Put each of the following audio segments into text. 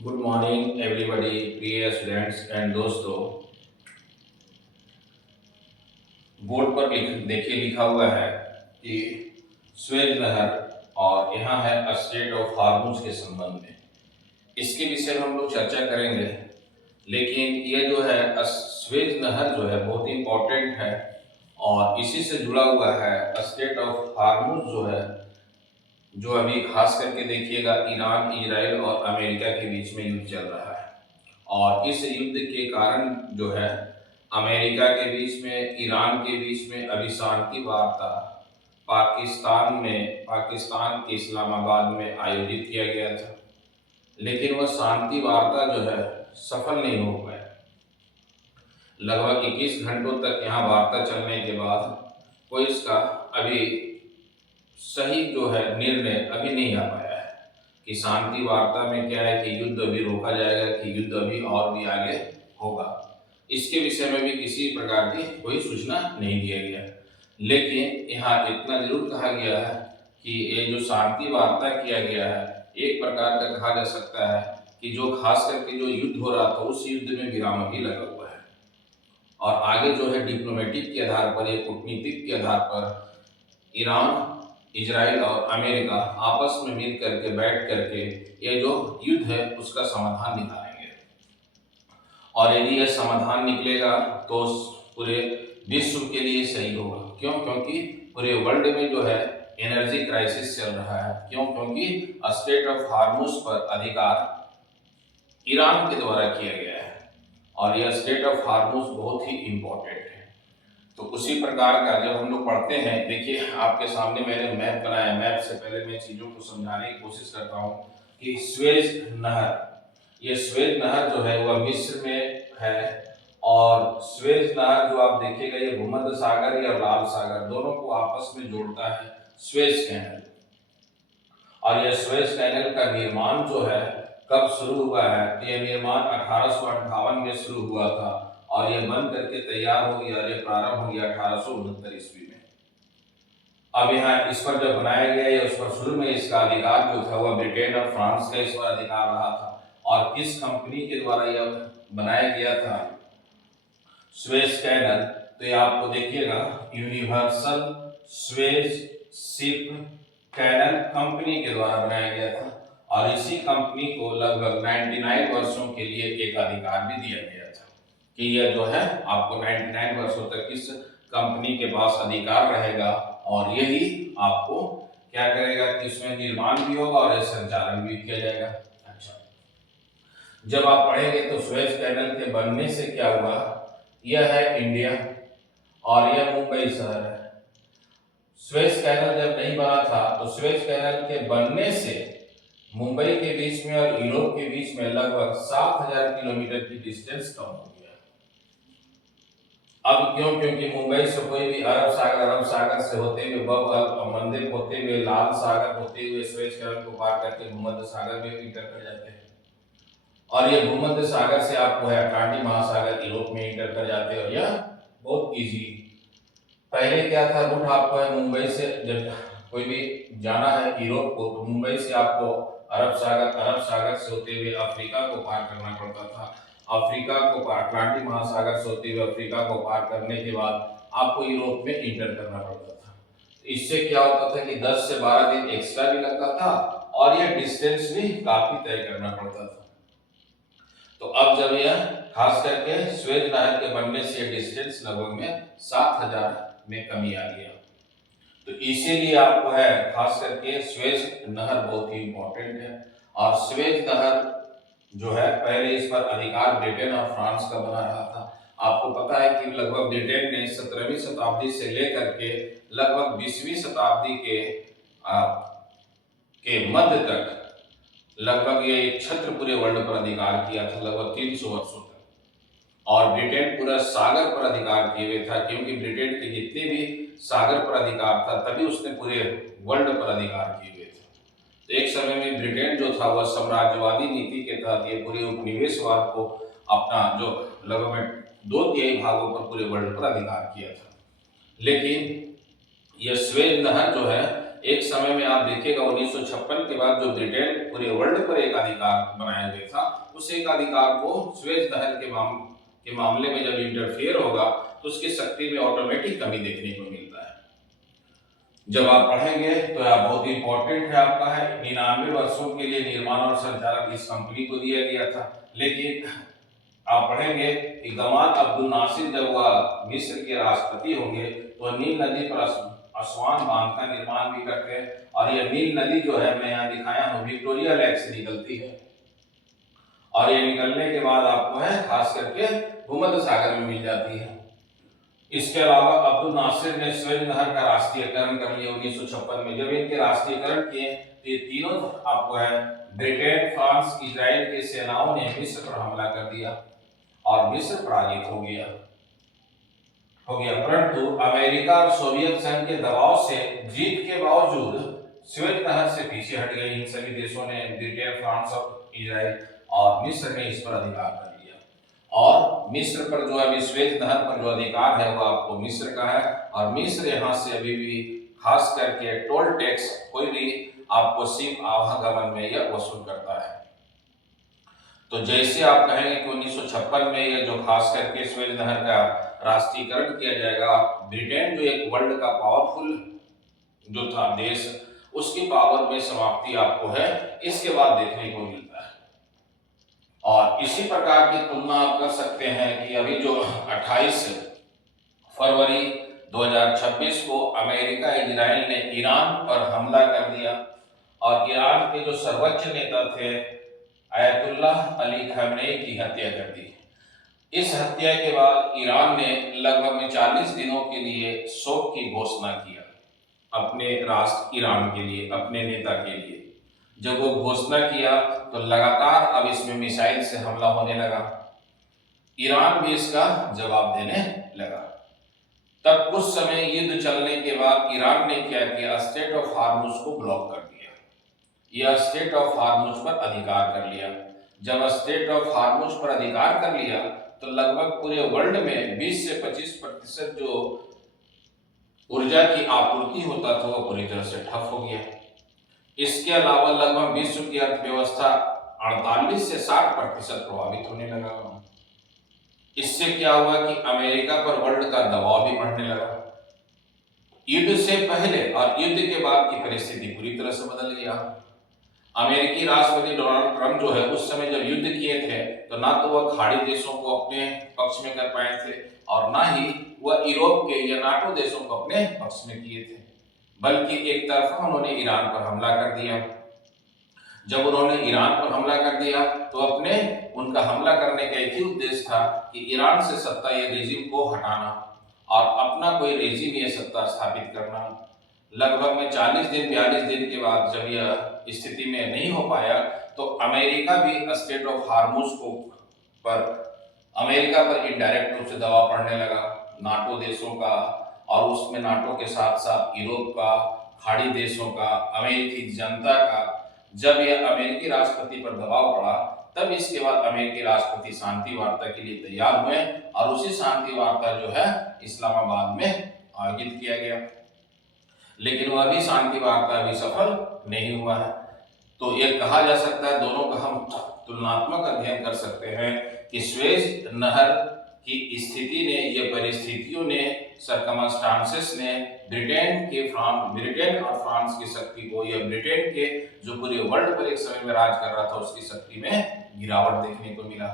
Good morning everybody, प्रिय students and दोस्तों। Board पर देखिए लिखा हुआ है कि स्वेज नहर और यहाँ है स्ट्रेट ऑफ हार्मूज के संबंध में। इसके विषय में हम लोग चर्चा करेंगे, लेकिन ये जो है स्वेज नहर जो है बहुत ही इम्पोर्टेंट है और इसी से जुड़ा हुआ है स्ट्रेट ऑफ हार्मूज जो अभी खास करके देखिएगा ईरान, इजराइल और अमेरिका के बीच में युद्ध चल रहा है। और इस युद्ध के कारण जो है अमेरिका के बीच में, ईरान के बीच में अभी शांति वार्ता पाकिस्तान के इस्लामाबाद में आयोजित किया गया था, लेकिन वह शांति वार्ता जो है सफल नहीं हो पाया। लगभग 21 घंटों तक यहाँ वार्ता चलने के बाद कोई इसका अभी सही जो है निर्णय अभी नहीं आ पाया है कि शांति वार्ता में क्या है कि युद्ध अभी रोका जाएगा कि युद्ध अभी और भी आगे होगा। इसके विषय में भी किसी प्रकार की कोई सूचना नहीं दिया गया, लेकिन यहाँ इतना जरूर कहा गया है कि ये जो शांति वार्ता किया गया है एक प्रकार का कहा जा सकता है कि जो खास करके जो युद्ध हो रहा था उस युद्ध में विराम अभी लगा हुआ है और आगे जो है डिप्लोमेटिक के आधार पर या कूटनीतिक के आधार पर ईरान, इजराइल और अमेरिका आपस में मिल करके बैठ करके ये जो युद्ध है उसका समाधान निकालेंगे। और यदि यह समाधान निकलेगा तो पूरे विश्व के लिए सही होगा। क्यों? क्योंकि पूरे वर्ल्ड में जो है एनर्जी क्राइसिस चल रहा है। क्यों? क्योंकि स्ट्रेट ऑफ हार्मूज पर अधिकार ईरान के द्वारा किया गया है और यह स्ट्रेट ऑफ हार्मूज बहुत ही इम्पोर्टेंट है। तो उसी प्रकार का जब हम लोग पढ़ते हैं, देखिए आपके सामने मैंने मैप बनाया। मैप से पहले मैं चीज़ों को समझाने की कोशिश करता हूँ कि स्वेज नहर, ये स्वेज नहर जो है वह मिस्र में है और स्वेज नहर जो आप देखिएगा ये भूमध्य सागर या लाल सागर दोनों को आपस में जोड़ता है स्वेज कैनल। और यह स्वेज कैनल का निर्माण जो है कब शुरू हुआ है? तो यह निर्माण 1858 में शुरू हुआ था और यह बन करके तैयार हो गया, ये प्रारंभ हो गया 1869 ईस्वी में। अब यहाँ इस पर जब बनाया गया है उस पर शुरू में इसका अधिकार जो था वह ब्रिटेन और फ्रांस का इस पर अधिकार रहा था। और किस कंपनी के द्वारा यह बनाया गया था स्वेज कैनल? तो ये आपको देखिएगा universal Suez ship canal company के द्वारा बनाया गया था और इसी कंपनी को लगभग 99 वर्षों के लिए एक अधिकार भी दिया गया था कि यह जो है आपको 99 वर्षों तक इस कंपनी के पास अधिकार रहेगा और यही आपको क्या करेगा कि इसमें निर्माण भी होगा और संचालन भी किया जाएगा। अच्छा, जब आप पढ़ेंगे तो स्वेज कैनल के बनने से क्या हुआ? यह है इंडिया और यह मुंबई शहर है। स्वेज कैनल जब नहीं बना था तो स्वेज कैनल के बनने से मुंबई के बीच में और यूरोप के बीच में लगभग 7000 किलोमीटर की डिस्टेंस कम हो गया। अब क्यों? क्योंकि मुंबई से कोई भी अरब सागर से होते हुए मंदिर होते हुए लाल सागर होते हुए स्वेज कैनल को पार करके भूमध्य सागर में इंटर कर जाते हैं और ये भूमध्य सागर से आपको है अटलांटिक महासागर यूरोप में इंटर कर जाते हैं और यह बहुत इजी। पहले क्या था रूट आपको है मुंबई से जब कोई भी जाना है यूरोप को तो मुंबई से आपको अरब सागर से होते हुए अफ्रीका को पार करना पड़ता था। अफ्रीका को अटलांटिक महासागर से होते हुए अफ्रीका को पार करने के बाद आपको यूरोप में इंटर करना पड़ता था। इससे क्या होता था कि 10 से 12 दिन एक्स्ट्रा भी लगता था और यह डिस्टेंस भी काफी तय करना पड़ता था। तो अब जब यह खास करके स्वेज नहर के बनने से डिस्टेंस लगभग में 7000 में कमी आ गया। तो इसीलिए आपको है खास करके स्वेज नहर बहुत ही इंपॉर्टेंट है। और स्वेज नहर जो है पहले इस पर अधिकार ब्रिटेन और फ्रांस का बना रहा था। आपको पता है कि लगभग ब्रिटेन ने 17वीं शताब्दी से लेकर के लगभग 20वीं शताब्दी के मध्य तक लगभग ये छत्र पूरे वर्ल्ड पर अधिकार किया था लगभग 300 वर्षों तक। और ब्रिटेन पूरा सागर पर अधिकार किए हुए था क्योंकि ब्रिटेन के जितने भी सागर पर अधिकार था तभी उसने पूरे वर्ल्ड पर अधिकार किए हुए थे। तो एक समय में ब्रिटेन जो था वह साम्राज्यवादी नीति के तहत ये पूरे उपनिवेशवाद को अपना जो लगभग 2/3 भागों पर पूरे वर्ल्ड पर अधिकार किया था। लेकिन यह स्वेज नहर जो है एक समय में आप देखिएगा 1956 के बाद जो ब्रिटेन पूरे वर्ल्ड पर एक अधिकार बनाया गया था, उस एक अधिकार को स्वेज नहर के मामले में जब इंटरफेयर होगा तो उसकी शक्ति में ऑटोमेटिक कमी देखने को मिलता है। जब आप पढ़ेंगे तो आप बहुत ही इंपॉर्टेंट है, आपका है 99 वर्षों के लिए निर्माण और संचालन इस कंपनी को दिया गया था। लेकिन आप पढ़ेंगे कि गमाल अब्दुल नासिर जब वह मिस्र के राष्ट्रपति होंगे तो नील नदी पर असवान बांध का निर्माण भी करते हैं। और यह नील नदी जो है मैं यहाँ दिखाया हूँ विक्टोरिया लेक से निकलती है, और ये निकलने के बाद आपको है खास करके भूमध्य सागर में मिल जाती है। इसके अलावा अब्दुल नासिर ने स्वेज नहर का राष्ट्रीयकरण कर लिया 1956 में। जब इनके राष्ट्रीयकरण किए तो ये तीनों आपको है ब्रिटेन, फ्रांस, इजराइल के सेनाओं ने मिस्र पर हमला कर दिया और मिस्र पराजित हो गया। परंतु अमेरिका और सोवियत संघ के दबाव से जीत के बावजूद स्वेज नहर से पीछे हट गए इन सभी देशों ने, ब्रिटेन, फ्रांस और इजराइल, और मिस्र ने इस पर अधिकार कर लिया। और मिस्र पर जो अभी स्वेज नहर पर जो अधिकार है वो आपको मिस्र का है, और मिस्र यहाँ से अभी भी खास करके टोल टैक्स कोई भी आपको सिर्फ आवागमन में यह वसूल करता है। तो जैसे आप कहेंगे कि 1956 में यह जो खास करके स्वेज नहर का राष्ट्रीयकरण किया जाएगा, ब्रिटेन जो एक वर्ल्ड का पावरफुल जो था देश, उसकी पावर में समाप्ति आपको है इसके बाद देखने को मिलता है। और इसी प्रकार की तुलना आप कर सकते हैं कि अभी जो 28 फरवरी 2026 को अमेरिका, इजराइल ने ईरान पर हमला कर दिया, और ईरान के जो सर्वोच्च नेता थे अयतुल्लाह अली खamenei की हत्या कर दी। इस हत्या के बाद ईरान ने लगभग 40 दिनों के लिए शोक की घोषणा किया अपने राष्ट्र ईरान के लिए, अपने नेता के लिए। जब वो घोषणा किया तो लगातार अब इसमें मिसाइल से हमला होने लगा, ईरान भी इसका जवाब देने लगा। तब कुछ समय युद्ध चलने के बाद ईरान ने क्या किया, स्ट्रेट ऑफ हार्मुज को ब्लॉक कर दिया। यह स्ट्रेट ऑफ हार्मुज पर अधिकार कर लिया। जब स्ट्रेट ऑफ हार्मुज पर अधिकार कर लिया तो लगभग पूरे वर्ल्ड में 20 से 25% जो ऊर्जा की आपूर्ति होता था वो पूरी तरह से ठप हो गया। इसके अलावा लगभग विश्व की अर्थव्यवस्था 48 से 60% प्रभावित होने लगा। इससे क्या हुआ कि अमेरिका पर वर्ल्ड का दबाव भी बढ़ने लगा। युद्ध से पहले और युद्ध के बाद की परिस्थिति पूरी तरह से बदल गया। अमेरिकी राष्ट्रपति डोनाल्ड ट्रंप जो है उस समय जब युद्ध किए थे तो ना तो वह खाड़ी देशों को अपने पक्ष में कर पाए थे, और ना ही वह यूरोप के या नाटो देशों को अपने पक्ष में किए थे, बल्कि एक तरफा उन्होंने ईरान पर हमला कर दिया। जब उन्होंने ईरान पर हमला कर दिया तो उनका हमला करने का एक ही उद्देश्य था कि ईरान से सत्ता या रेजिम को हटाना और अपना कोई रेजिम या सत्ता स्थापित करना। लगभग में 42 दिन के बाद जब यह स्थिति में नहीं हो पाया तो अमेरिका भी स्ट्रेट ऑफ हार्मुज पर अमेरिका पर इनडायरेक्ट रूप से दबाव पड़ने लगा, नाटो देशों का, और उसमें नाटो के साथ साथ यूरोप का, खाड़ी देशों का, अमेरिकी जनता का। जब यह अमेरिकी राष्ट्रपति पर दबाव पड़ा तब इसके बाद अमेरिकी राष्ट्रपति शांति वार्ता के लिए तैयार हुए, और उसी शांति वार्ता जो है इस्लामाबाद में आयोजित किया गया, लेकिन वह भी शांति वार्ता अभी सफल नहीं हुआ है। तो ये कहा जा सकता है, दोनों का हम तुलनात्मक अध्ययन कर सकते हैं कि स्वेज नहर की स्थिति ने, ये परिस्थितियों ने, सर्कमस्टांसेस ने ब्रिटेन और फ्रांस की शक्ति को, या ब्रिटेन के जो पूरे वर्ल्ड पर एक समय में राज कर रहा था उसकी शक्ति में गिरावट देखने को मिला।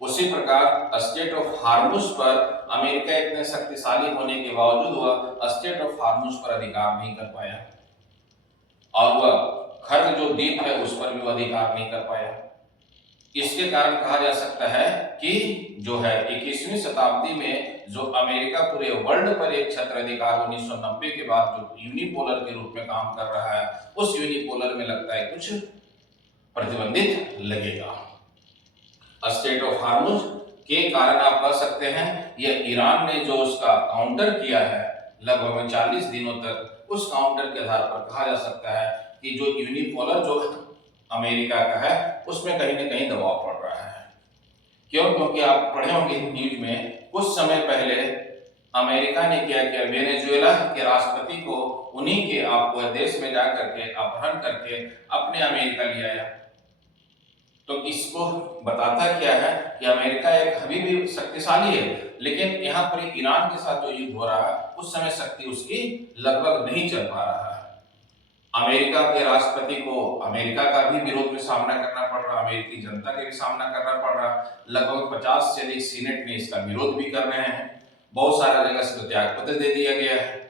उसी प्रकार स्ट्रेट ऑफ हार्मुज पर अमेरिका इतने शक्तिशाली होने के बावजूद वह स्ट्रेट ऑफ हार्मुज पर अधिकार नहीं कर पाया, और वह खर्ग जो द्वीप है उस पर भी वह अधिकार नहीं कर पाया। इसके कारण कहा जा सकता है कि जो है 21वीं शताब्दी में जो अमेरिका पूरे वर्ल्ड पर एक छत्र अधिकार 1990 के बाद जो यूनिपोलर के रूप में काम कर रहा है, उस यूनिपोलर में लगता है कुछ प्रतिबंधित लगेगा। स्ट्रेट ऑफ हार्मुज के कारण आप कह सकते हैं यह ईरान ने जो उसका काउंटर किया है लगभग 40 दिनों तक, उस काउंटर के आधार पर कहा जा सकता है कि जो यूनिपोलर जो अमेरिका का है उसमें कहीं न कहीं दबाव पड़ रहा है। क्यों? क्योंकि आप पढ़े होंगे न्यूज में कुछ समय पहले अमेरिका ने क्या किया, वेनेजुएला के राष्ट्रपति को उन्हीं के आपको देश में जाकर के अपहरण करके अपने अमेरिका ले आया। तो इसको बताता क्या है कि अमेरिका एक अभी भी शक्तिशाली है, लेकिन यहाँ पर ईरान के साथ जो युद्ध हो रहा है उस समय शक्ति उसकी लगभग नहीं चल पा रहा है। अमेरिका के राष्ट्रपति को अमेरिका का भी विरोध में सामना करना पड़ रहा, अमेरिकी जनता के भी सामना करना पड़ रहा। लगभग 50 से अधिक सीनेट ने इसका विरोध भी कर रहे हैं, बहुत सारा जगह से त्याग पत्र दे दिया गया है।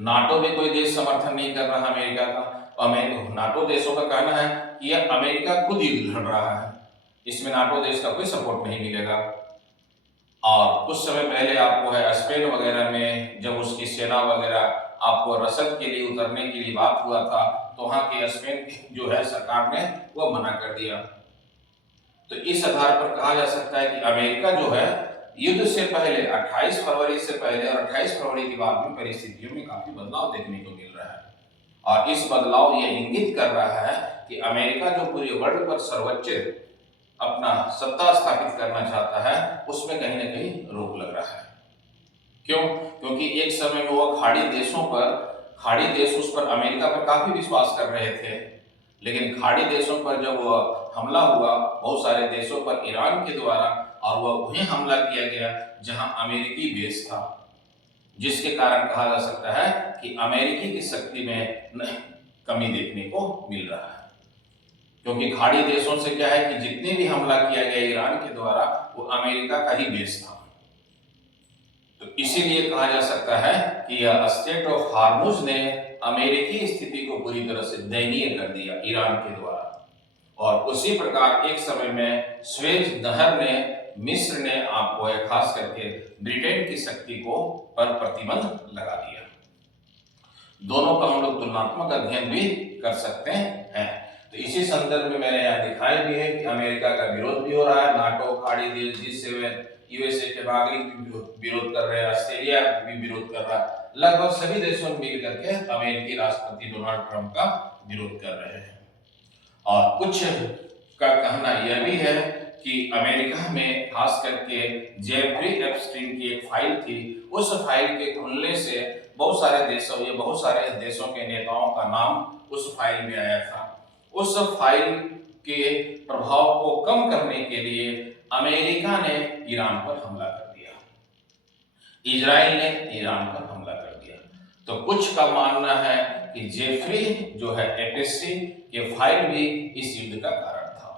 नाटो में कोई देश समर्थन नहीं कर रहा अमेरिका का। नाटो देशों का कहना है कि यह अमेरिका खुद युद्ध लड़ रहा है, इसमें नाटो देश का कोई सपोर्ट नहीं मिलेगा। और कुछ समय पहले आपको है स्पेन वगैरह में जब उसकी सेना वगैरह आपको रसद के लिए उतरने के लिए बात हुआ था, तो वहां के स्पेन जो है सरकार ने वो मना कर दिया। तो इस आधार पर कहा जा सकता है कि अमेरिका जो है युद्ध से पहले 28 फरवरी से पहले और 28 फरवरी के बाद में परिस्थितियों में काफी बदलाव देखने को मिल रहा है। और इस बदलाव ये इंगित कर रहा है कि अमेरिका जो पूरे वर्ल्ड पर सर्वोच्च अपना सत्ता स्थापित करना चाहता है, उसमें कहीं ना कहीं रोक लग रहा है। क्यों? क्योंकि एक समय में वो खाड़ी देश उस पर अमेरिका पर काफी विश्वास कर रहे थे, लेकिन खाड़ी देशों पर जब वह हमला हुआ बहुत सारे देशों पर ईरान के द्वारा, और वह वहीं हमला किया गया जहां अमेरिकी बेस था, जिसके कारण कहा जा सकता है कि अमेरिकी की शक्ति में कमी देखने को मिल रहा है। क्योंकि खाड़ी देशों से क्या है कि जितने भी हमला किया गया ईरान के द्वारा वो अमेरिका का ही बेस था। तो इसीलिए कहा जा सकता है कि यह स्ट्रेट ऑफ हार्मुज ने अमेरिकी स्थिति को पूरी तरह से दयनीय कर दिया ईरान के द्वारा। और उसी प्रकार एक समय में स्वेज नहर ने, मिस्र ने आपको खास करके ब्रिटेन की शक्ति को पर प्रतिबंध लगा दिया। दोनों का हम लोग तुलनात्मक अध्ययन भी कर सकते हैं। तो इसी संदर्भ में मैंने यहाँ दिखाया भी है कि अमेरिका का विरोध भी हो रहा है, नाटो, खाड़ी देश G7, यूएसए के नागरिक भी विरोध कर रहे हैं, ऑस्ट्रेलिया भी विरोध कर रहा है, लगभग सभी देशों में मिल करके अमेरिकी राष्ट्रपति डोनाल्ड ट्रंप का विरोध कर रहे हैं। और कुछ का कहना यह भी है कि अमेरिका में खास करके जेफरी एप्स्टीन की एक फाइल थी, उस फाइल के खुलने से बहुत सारे देशों के नेताओं का नाम उस फाइल में आया था। उस फाइल के प्रभाव को कम करने के लिए अमेरिका ने ईरान पर हमला कर दिया, इजराइल ने ईरान पर हमला कर दिया। तो कुछ का मानना है कि जेफरी जो है एप्स्टीन के फाइल भी इस युद्ध का कारण था।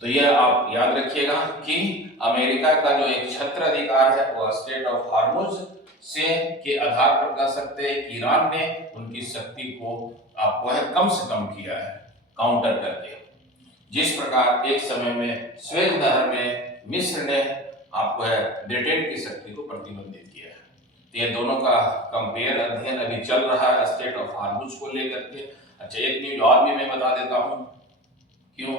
तो यह आप याद रखिएगा कि अमेरिका का जो एक छत्र अधिकार है वो स्ट्रेट ऑफ हार्मुज से के आधार पर कह सकते हैं कि ईरान ने उनकी शक्ति को आपको है कम से कम किया है, काउंटर करके। जिस प्रकार एक समय में स्वेज नहर में मिस्र ने आपको है ब्रिटेन की शक्ति को प्रतिबंधित किया है। तो ये दोनों का कंपेयर अध्ययन अभी चल रहा है स्ट्रेट ऑफ हार्मुज को लेकर के। अच्छा, एक न्यूज और भी मैं बता देता हूँ। क्यों?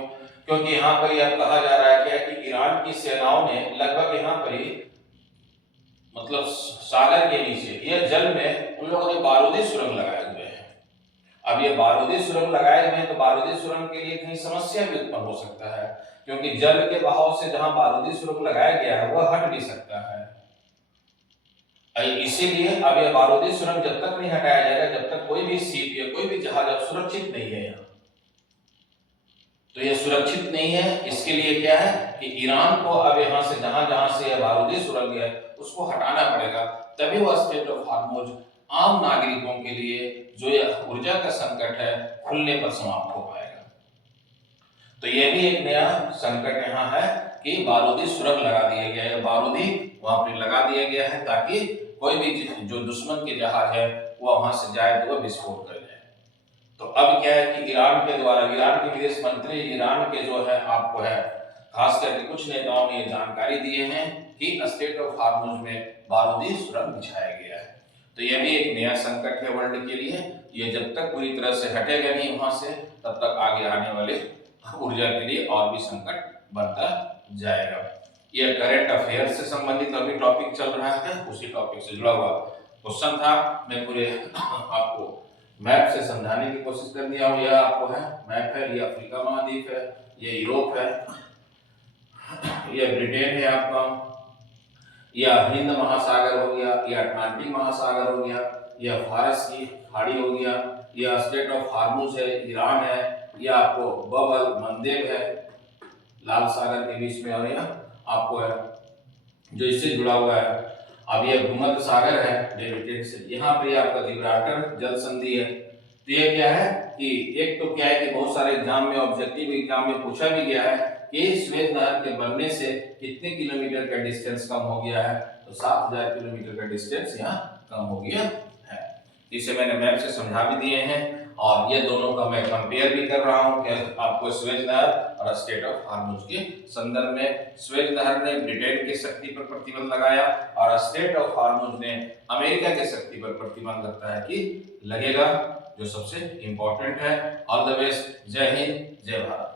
क्योंकि यहाँ पर यह कहा जा रहा है क्या कि ईरान की सेनाओं ने लगभग यहाँ पर ही मतलब सागर के नीचे यह जल में उन लोगों ने बारूदी सुरंग लगाए हुए हैं। अब ये बारूदी सुरंग लगाए हुए हैं तो बारूदी सुरंग के लिए कहीं समस्या भी उत्पन्न हो सकता है, क्योंकि जल के बहाव से जहां बारूदी सुरंग लगाया गया है वह हट भी सकता है। इसीलिए अब यह बारूदी सुरंग जब तक नहीं हटाया जाएगा, जब तक कोई भी शिप या कोई भी जहाज अब सुरक्षित नहीं है यहाँ। तो यह सुरक्षित नहीं है, इसके लिए क्या है कि ईरान को अब यहाँ से जहां से यह बारूदी सुरंग है उसको हटाना पड़ेगा, तभी वह स्ट्रेट ऑफ हार्मुज आम नागरिकों के लिए जो यह ऊर्जा का संकट है खुलने पर समाप्त हो पाएगा। तो यह भी एक नया संकट यहाँ है कि बारूदी सुरंग लगा दिया गया है, बारूदी वहां पर लगा दिया गया है ताकि कोई भी जो दुश्मन के जहाज है वो वहां से जाए तो वह विस्फोट कर जाए। तो अब क्या है कि ईरान के द्वारा, ईरान के विदेश मंत्री, ईरान के जो है आपको है खास करके कुछ नेताओं ने जानकारी दिए हैं कि स्ट्रेट ऑफ हार्मुज में बारूदी सुरंग बिछाया गया है। तो यह भी एक नया संकट है वर्ल्ड के लिए। ये जब तक पूरी तरह से हटेगा नहीं वहां से, तब तक आगे आने वाले ऊर्जा के लिए और भी संकट बढ़ता जाएगा। यह करंट अफेयर से संबंधित अभी टॉपिक चल रहा है, उसी टॉपिक से जुड़ा हुआ क्वेश्चन था। मैं पूरे आपको मैप से समझाने की कोशिश कर दिया हूँ। यह आपको है मैप है, ये अफ्रीका महाद्वीप है, ये यूरोप है, ये ब्रिटेन है आपका, या हिंद महासागर हो गया, या अटलांटिक महासागर हो गया, या फारस की खाड़ी हो गया, या स्टेट ऑफ हार्मुज है, ईरान है, या आपको बबल मंदेब है लाल सागर के बीच में, और या आपको है जो इससे जुड़ा हुआ है। अब ये भूमध्य सागर है डेविडेड से, यहाँ पे आपका जिब्राल्टर जल संधि है। तो ये क्या है कि एक तो क्या है कि बहुत सारे एग्जाम में, ऑब्जेक्टिव एग्जाम में पूछा भी गया है कि स्वेज नहर के बनने से कितने किलोमीटर का डिस्टेंस कम हो गया है, तो 7000 किलोमीटर का डिस्टेंस यहाँ कम हो गया है। इसे मैंने मैप से समझा भी दिए हैं, और ये दोनों का मैं कंपेयर भी कर रहा हूँ कि आपको स्वेज नहर और स्टेट ऑफ हार्मुज के संदर्भ में। स्वेज नहर ने ब्रिटेन की शक्ति पर प्रतिबंध लगाया, और स्टेट ऑफ हार्मुज ने अमेरिका की शक्ति पर प्रतिबंध लगता है कि लगेगा, जो सबसे इंपॉर्टेंट है। ऑल द बेस्ट, जय हिंद, जय भारत।